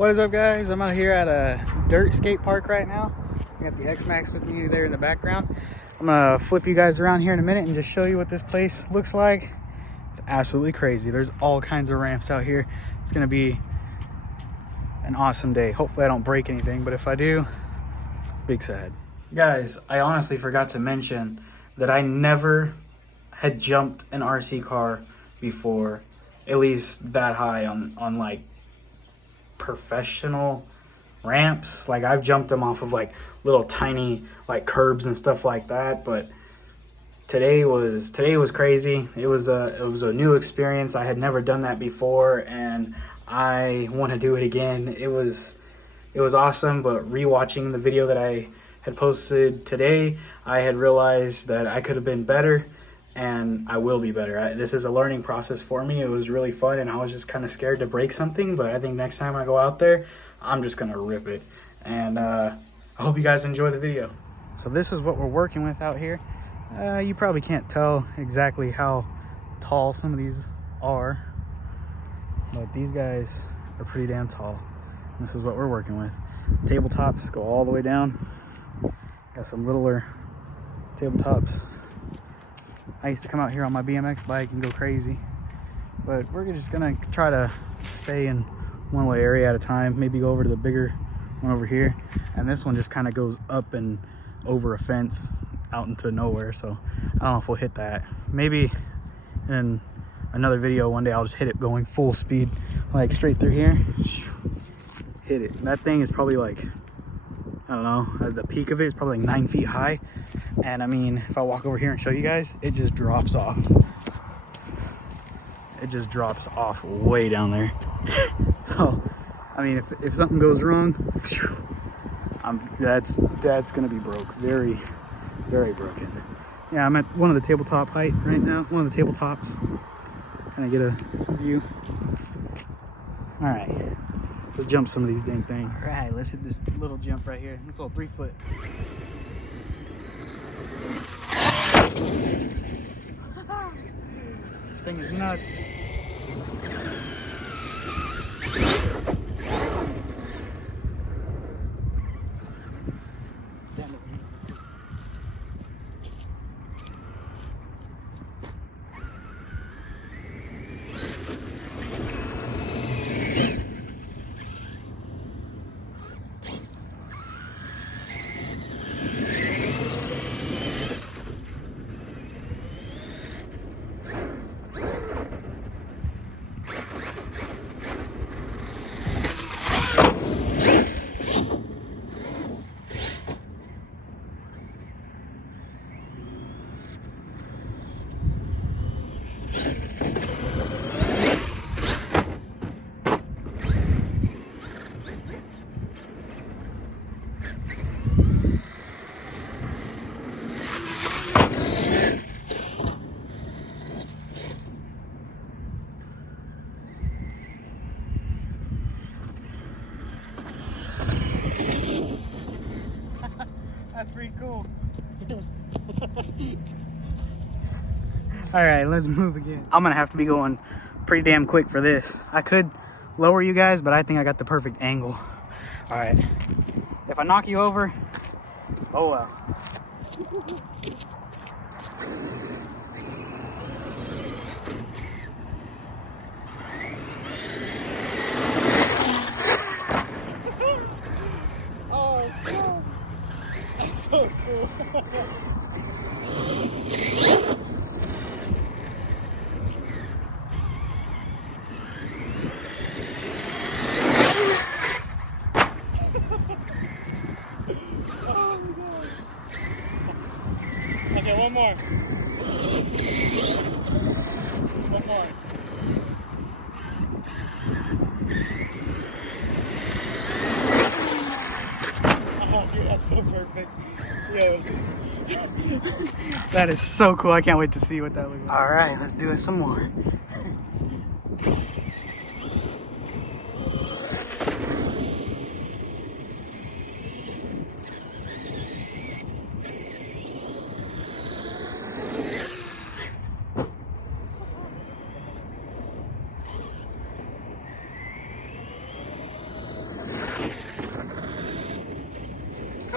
What is up, guys? I'm out here at a dirt skate park right now. I got the Xmaxx with me there in the background. I'm gonna flip you guys around here in a minute and just show you what this place looks like. It's absolutely crazy. There's all kinds of ramps out here. It's gonna be an awesome day. Hopefully I don't break anything, but if I do, big sad. Guys, I honestly forgot to mention that I never had jumped an RC car before, at least that high on like professional ramps. Like I've jumped them off of like little tiny like curbs and stuff like that, but today was crazy. It was a new experience. I had never done that before and I want to do it again. It was awesome, but rewatching the video that I had posted today, I had realized that I could have been better, and I will be better. This is a learning process for me. It was really fun, and I was just kind of scared to break something, but I think next time I go out there, I'm just gonna rip it. And I hope you guys enjoy the video. So this is what we're working with out here. You probably can't tell exactly how tall some of these are, but these guys are pretty damn tall. This is what we're working with. Tabletops go all the way down. Got some littler tabletops. I used to come out here on my BMX bike and go crazy, but we're just gonna try to stay in one little area at a time. Maybe go over to the bigger one over here, and this one just kind of goes up and over a fence out into nowhere, so I don't know if we'll hit that. Maybe in another video one day I'll just hit it going full speed, like straight through here. Hit it. That thing is probably like, I don't know, the peak of it is probably like 9 feet high. And I mean, if I walk over here and show you guys, it just drops off. It just drops off way down there. So, I mean, if something goes wrong, that's gonna be broke. Very, very broken. Yeah, I'm at one of the tabletop height right now. One of the tabletops. Kind of get a view. All right. Let's jump some of these dang things. All right, let's hit this little jump right here. This little 3-foot. This thing is nuts. Stand up. That's pretty cool. All right, let's move again. I'm gonna have to be going pretty damn quick for this. I could lower you guys, but I think I got the perfect angle. All right, if I knock you over, oh well. So cool. Okay, one more. One more. Oh, dude, that's so perfect. Yo. That is so cool. I can't wait to see what that looks like. All right, let's do it some more.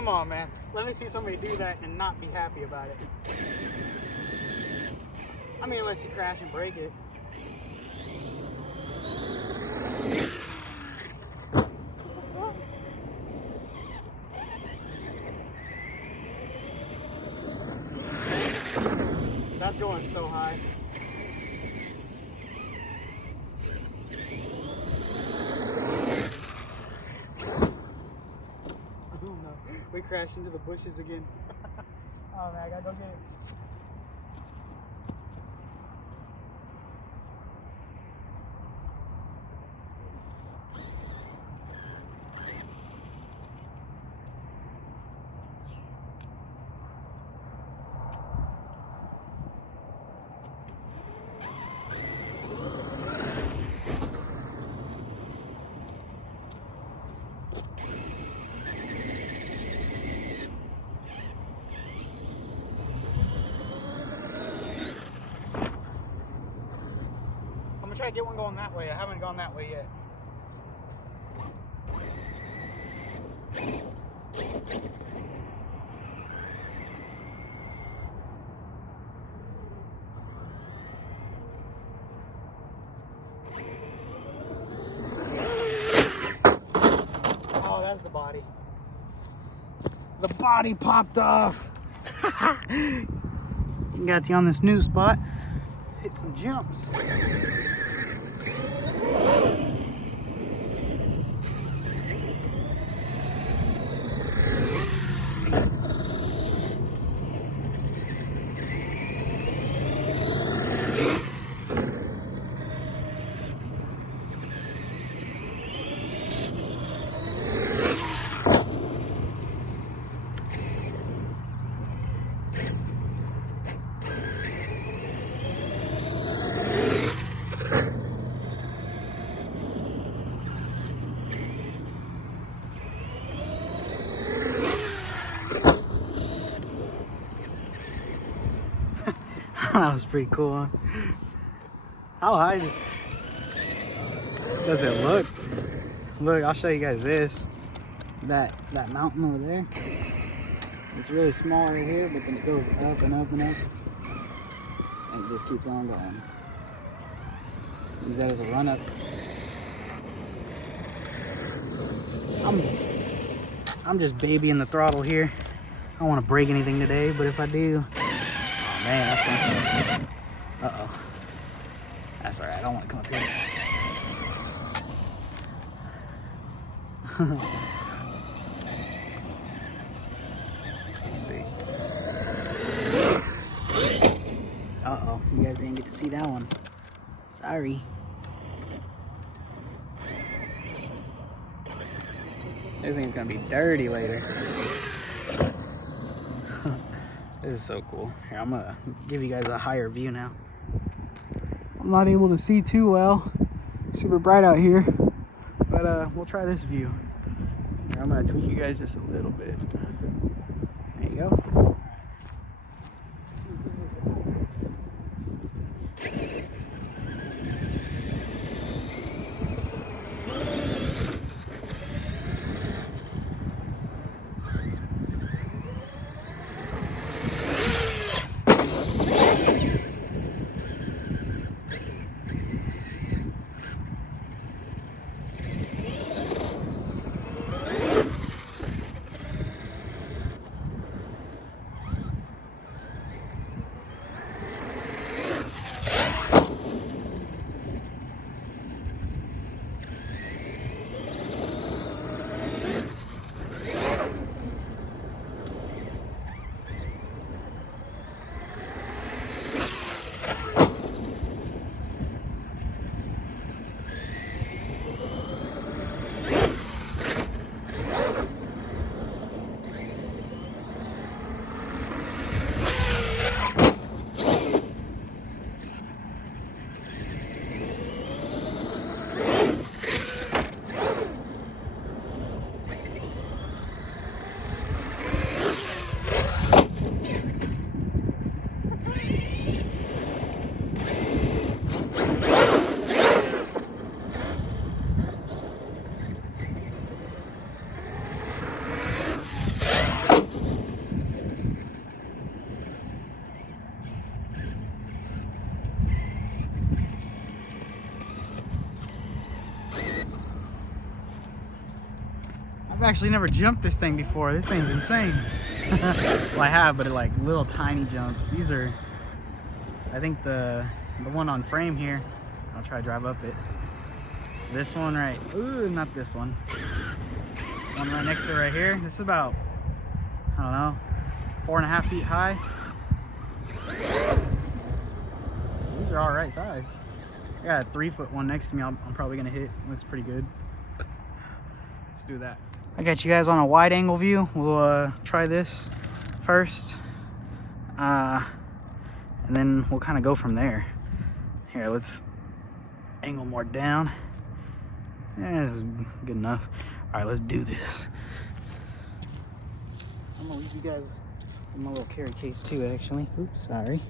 Come on, man. Let me see somebody do that and not be happy about it. I mean, unless you crash and break it. That's going so high. Oh no, we crashed into the bushes again. Oh man, I gotta go get it. I'm gonna try to get one going that way. I haven't gone that way yet. Oh, that's the body. The body popped off. Got you on this new spot. Hit some jumps. That was pretty cool, huh? How high does it look? Look, I'll show you guys this. That mountain over there. It's really small right here, but then it goes up and up and up. And it just keeps on going. Use that as a run up. I'm just babying the throttle here. I don't want to break anything today, but if I do, oh man, that's gonna suck. Uh-oh. That's alright, I don't want to come up here. Let's see. Uh-oh, you guys didn't get to see that one. Sorry. This thing's gonna be dirty later. This is so cool. Here, I'm gonna give you guys a higher view now. I'm not able to see too well. Super bright out here. But we'll try this view. Here, I'm gonna tweak you guys just a little bit. There you go. I've actually never jumped this thing before. This thing's insane. Well, I have, but like little tiny jumps. These are, I think the one on frame here. I'll try to drive up it. This one right, ooh, not this one. One right next to it right here. This is about, I don't know, 4.5 feet high. So these are all right size. I got a 3-foot one next to me. I'm probably gonna hit. Looks pretty good. Let's do that. I got you guys on a wide angle view. We'll try this first, and then we'll kind of go from there. Here, let's angle more down. Yeah, this is good enough. All right, let's do this. I'm gonna leave you guys in my little carry case too, actually. Oops, sorry.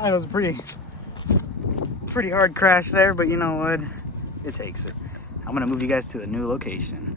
That was a pretty hard crash there, but you know what? It takes it. I'm gonna move you guys to the new location.